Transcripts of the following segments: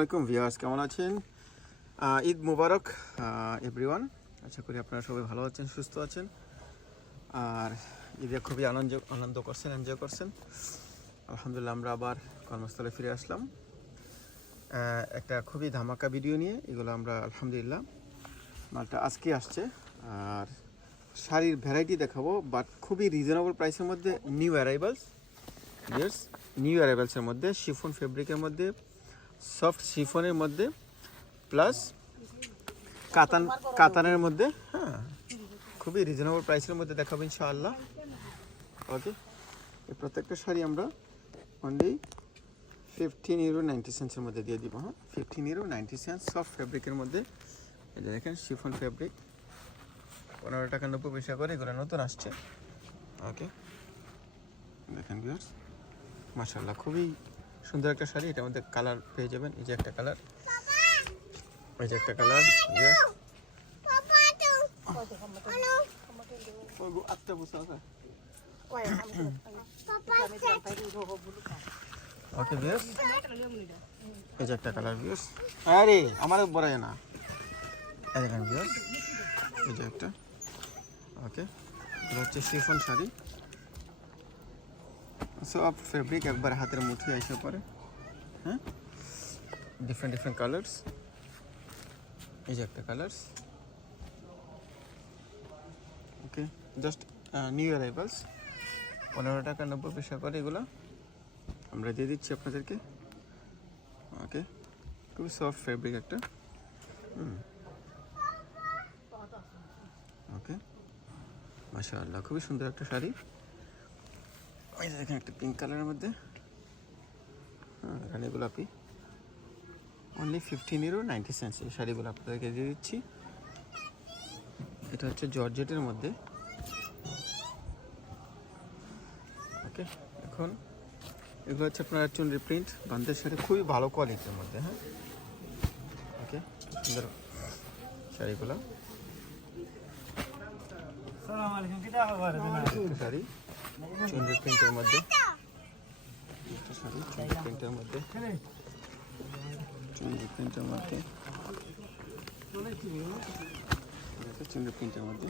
আসসালামাইকুম ভিউয়ার্স, কেমন আছেন? ঈদ মুবারক এভরিওয়ান আশা করি আপনারা সবাই ভালো আছেন, সুস্থ আছেন। আর ঈদে খুবই আনন্দ আনন্দ করছেন এনজয় করছেন। আলহামদুলিল্লাহ, আমরা আবার কর্মস্থলে ফিরে আসলাম। একটা খুবই ধামাকা ভিডিও নিয়ে, এগুলো আমরা আলহামদুলিল্লাহ মালটা আজকে আসছে। আর শাড়ির ভ্যারাইটি দেখাবো বাট খুবই রিজনেবল প্রাইসের মধ্যে নিউ অ্যারাইভালস ইয়েস নিউ অ্যারাইভালসের মধ্যে শিফন ফেব্রিকের মধ্যে সফট শিফনের মধ্যে প্লাস কাতান, কাতানের মধ্যে হ্যাঁ খুবই রিজনেবল প্রাইসের মধ্যে দেখাবো ইনশাআল্লাহ। ওকে এই প্রত্যেকটা শাড়ি আমরা অনলি ফিফটিন ইউরো নাইনটি সেন্সের মধ্যে দিয়ে দিব হ্যাঁ? Fifteen euro ninety cents soft ফেব্রিকের মধ্যে। এই যে দেখেন, শিফন ফেব্রিক পনেরো টাকা নব্বই পয়সা করে এগুলো নতুন আসছে। ওকে দেখেন ভিউয়ার্স মাশাল্লাহ খুবই সুন্দর একটা শাড়ি এটার মধ্যে কালার পেয়ে যাবেন। এই যে একটা কালার এই যে একটা কালার ওকে এই যে একটা কালার আরে আমার বড় না। এই দেখেন ভিউয়ার্স এই যে একটা। ওকে এটা হচ্ছে শিফন শাড়ি। সব ফেব্রিক একবার হাতের মুঠোয় এসে পরে। হ্যাঁ? ডিফারেন্ট ডিফারেন্ট কালার্স এই যে একটা colours okay just new arrivals পনেরো টাকা, নব্বই পয়সা করে এগুলো। আমরা দিয়ে দিচ্ছি আপনাদেরকে। ওকে খুবই সফট ফেব্রিক একটা। হুম। ওকে মাশাআল্লাহ, খুবই সুন্দর একটা শাড়ি। এই যে দেখেন একটা পিঙ্ক কালারের মধ্যে। হ্যাঁ রানী গোলাপি। Only fifteen euro ninety cents এই শাড়িগুলো আপনাদেরকে দিয়ে দিচ্ছি। এটা হচ্ছে জর্জেটের মধ্যে। ওকে এখন এগুলো হচ্ছে আপনার চুনরি প্রিন্ট বান্ধের শাড়ি খুবই ভালো কোয়ালিটির মধ্যে হ্যাঁ? ওকে সুন্দর শাড়িগুলো। শাড়ি। চুনরি প্রিন্টের মধ্যে। চুনরি প্রিন্টের মধ্যে। চুনরি প্রিন্টের মধ্যে। চুনরি প্রিন্টের মধ্যে.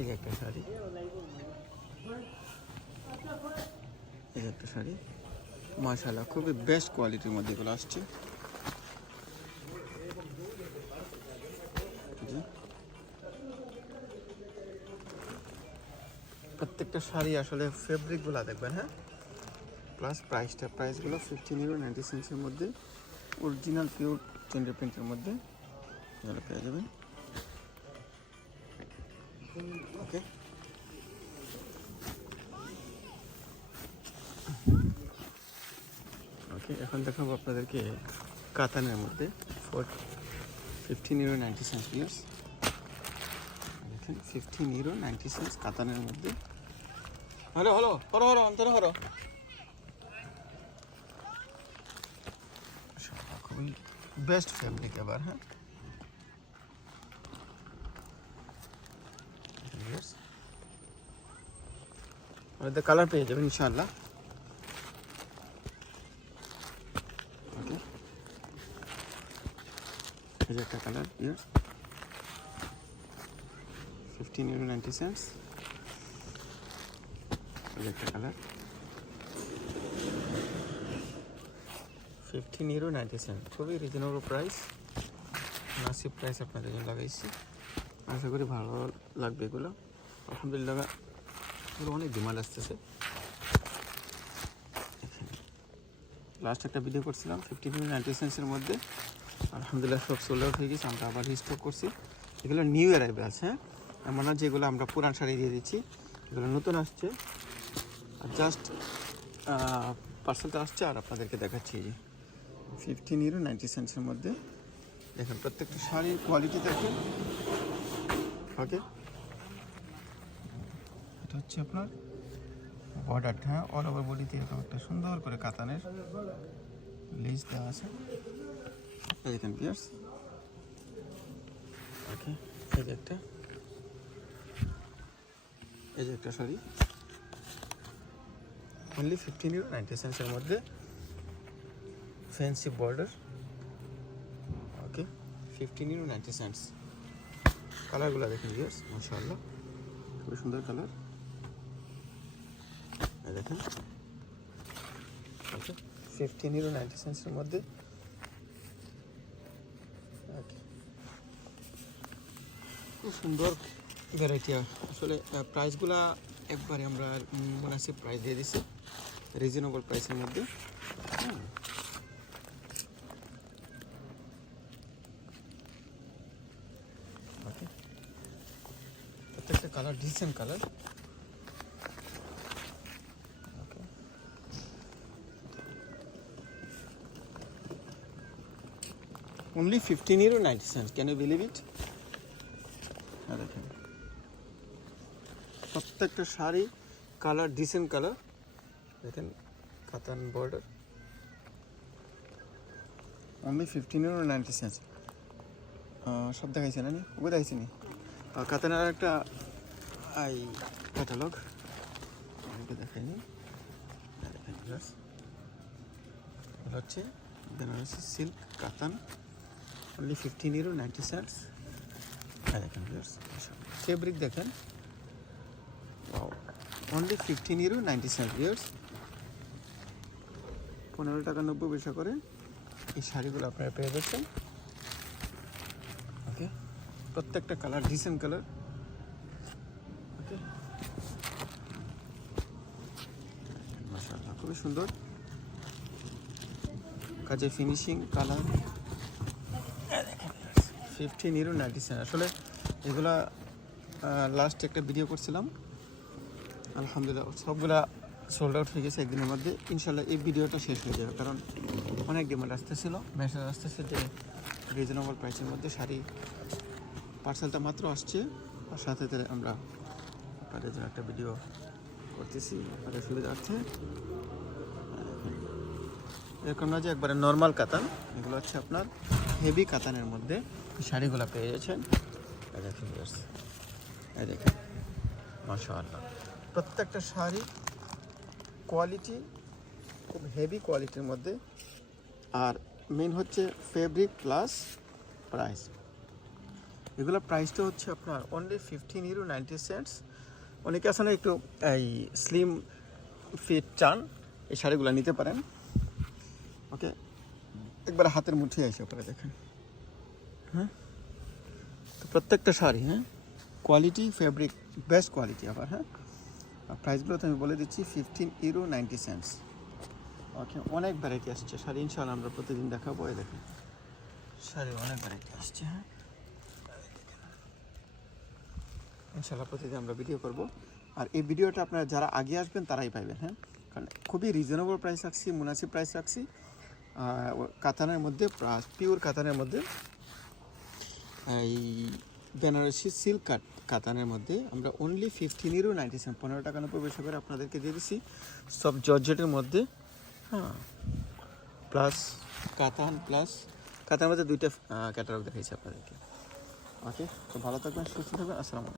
এই একটা শাড়ি। এই একটা শাড়ি। মাশাআল্লাহ, খুবই বেস্ট কোয়ালিটির মধ্যে এগুলো আসছে। প্রত্যেকটা শাড়ি আসলে ফেব্রিকগুলো দেখবেন হ্যাঁ? প্লাস প্রাইসটা প্রাইসগুলো ফিফটিন ইউরো নাইনটি সেন্সের মধ্যে অরিজিনাল পিওর চেন্ডার প্রিন্টের মধ্যে। এগুলো পেয়ে যাবেন। ওকে ওকে এখন দেখাবো আপনাদেরকে কাতানের মধ্যে four fifteen euro ninety cents years দেখেন ফিফটিন ইউরো নাইনটি সেন্স কাতানের মধ্যে। হলো হলো হরো হরো অন্তর হরো মাশাআল্লাহ, খুবই বেস্ট ফ্যাব্রিক এবার হ্যাঁ ওদের কালার পেয়ে যাবেন ইনশাআল্লাহ ওকে এই যে একটা colour year fifteen euro ninety cents এই যে একটা কালার ফিফটিন ইউরো নাইনটি খুবই রিজনেবল প্রাইস নাসিব প্রাইস আপনাদের জন্য লাগাইছি। আশা করি ভালো লাগবে এগুলো। আলহামদুলিল্লাহ এগুলো অনেক ডিমান্ড আসতেছে। লাস্ট একটা ভিডিও করছিলাম ফিফটিন ইউরো নাইনটি সেন্টসের মধ্যে। আলহামদুলিল্লাহ সব সোল্ড আউট হয়ে গেছে আমরা আবার রিস্টক করছি। এগুলো নিউ অ্যারাইভেলস হ্যাঁ? এমন না যেগুলো আমরা পুরান শাড়ি দিয়ে দিচ্ছি এগুলো নতুন আসছে। জাস্ট পার্সেলটা আসছে আর আপনাদেরকে দেখাচ্ছি যে। ফিফটিন ইউরো নাইনটি সেন্টসের মধ্যে। দেখেন প্রত্যেকটা শাড়ির কোয়ালিটি দেখেন। ওকে এটা হচ্ছে আপনার বর্ডারটা হ্যাঁ? অল ওভার বডিতে এরকম একটা সুন্দর করে কাতানের লেস দেওয়া আছে। দেখেন পিয়ার্স ওকে এই যে একটা। এই যে একটা sari. Only fifteen euro ninety সেন্সের মধ্যে fancy border okay fifteen euro ninety cents কালারগুলো দেখেন ভিউয়ার্স মাশাআল্লাহ খুবই সুন্দর কালার দেখেন ওকে ফিফটিন ইউরো নাইনটি সেন্সের মধ্যে ওকে খুব সুন্দর ভ্যারাইটি আসলে প্রাইসগুলা একবারে আমরা মুনাসিব প্রাইস দিয়ে দিছি। রিজনেবল প্রাইসের মধ্যে. প্রত্যেকটা colour decent colour only 15 euro 90 cents can you believe it? হ্যাঁ দেখেন। প্রত্যেকটা শাড়ি কালার ডিসেন্ট কালার। দেখেন katan border only fifteen euro ninety cents সব দেখাইছে না নি? ওগুলো দেখাইছে নি? কাতানের আর একটা আই ক্যাটালগ দেখাইনি। হচ্ছে Banarasi silk katan only fifteen euro ninety cents দেখেন ফেব্রিক দেখেন। Only fifteen euro ninety cent years পনেরো টাকা নব্বই পয়সা করে এই শাড়িগুলো আপনারা পেয়ে যাচ্ছেন। ওকে প্রত্যেকটা কালার ডিসেন্ট কালার ওকে মাশাআল্লাহ, খুবই সুন্দর। কাজে finishing colour fifteen euro ninety cent আসলে এগুলা লাস্ট একটা ভিডিও করছিলাম। আলহামদুলিল্লাহ, সবগুলা সোল্ড আউট হয়ে গেছে একদিনের মধ্যে। ইনশাল্লাহ এই ভিডিওটা শেষ হয়ে যাবে, কারণ অনেক ডিমান্ড আসতেছিল। মেসেজ আসতেছে যে রিজনেবল প্রাইসের মধ্যে শাড়ি পার্সেলটা মাত্র আসছে। আর সাথে আমরা আপনাদের জন্য একটা ভিডিও করতেছি, আপনাদের সুবিধার্থে এরকম না যে একবারে নর্মাল কাতান, এগুলো হচ্ছে আপনার হেভি কাতানের মধ্যে শাড়িগুলো পেয়ে যাচ্ছেন দেখুন দেখেন, মাশাআল্লাহ। প্রত্যেকটা শাড়ি কোয়ালিটি খুব হেভি কোয়ালিটির মধ্যে। আর মেন হচ্ছে ফেব্রিক প্লাস প্রাইস এগুলোর প্রাইসটা হচ্ছে আপনার only fifteen euro ninety cents অনেকে আসলে একটু এই স্লিম ফিট চান, এই শাড়িগুলো নিতে পারেন। ওকে একবার হাতের মুঠে এসে পরে দেখেন। হ্যাঁ? তো প্রত্যেকটা শাড়ি হ্যাঁ? কোয়ালিটি ফেব্রিক বেস্ট কোয়ালিটি আবার হ্যাঁ? প্রাইসগুলো তো আমি বলে দিচ্ছি fifteen euro ninety cents okay, অনেক ভ্যারাইটি আসছে। শাড়ি ইনশাল্লাহ আমরা প্রতিদিন দেখাবো, এই দেখেন। শাড়ি অনেক ভ্যারাইটি আসছে। হ্যাঁ ইনশাল্লাহ প্রতিদিন আমরা ভিডিও করব। আর এই ভিডিওটা আপনারা যারা আগে আসবেন, তারাই পাইবেন হ্যাঁ? কারণ খুবই রিজনেবল প্রাইস রাখছি, মুনাসিব প্রাইস রাখছি। কাতানের মধ্যে পিওর কাতানের মধ্যে, এই বেনারসি সিল্ক কাট কাতানের মধ্যে আমরা only fifteen euro ninety seven পনেরো টাকা নব্বই পয়সা করে আপনাদেরকে দিয়ে দিচ্ছি সব জর্জেটের মধ্যে হ্যাঁ প্লাস কাতান প্লাস কাতানের মধ্যে দুইটা ক্যাটালগ দেখাইছি আপনাদেরকে। ওকে তো ভালো থাকবেন, সুস্থ থাকবেন, আসসালামু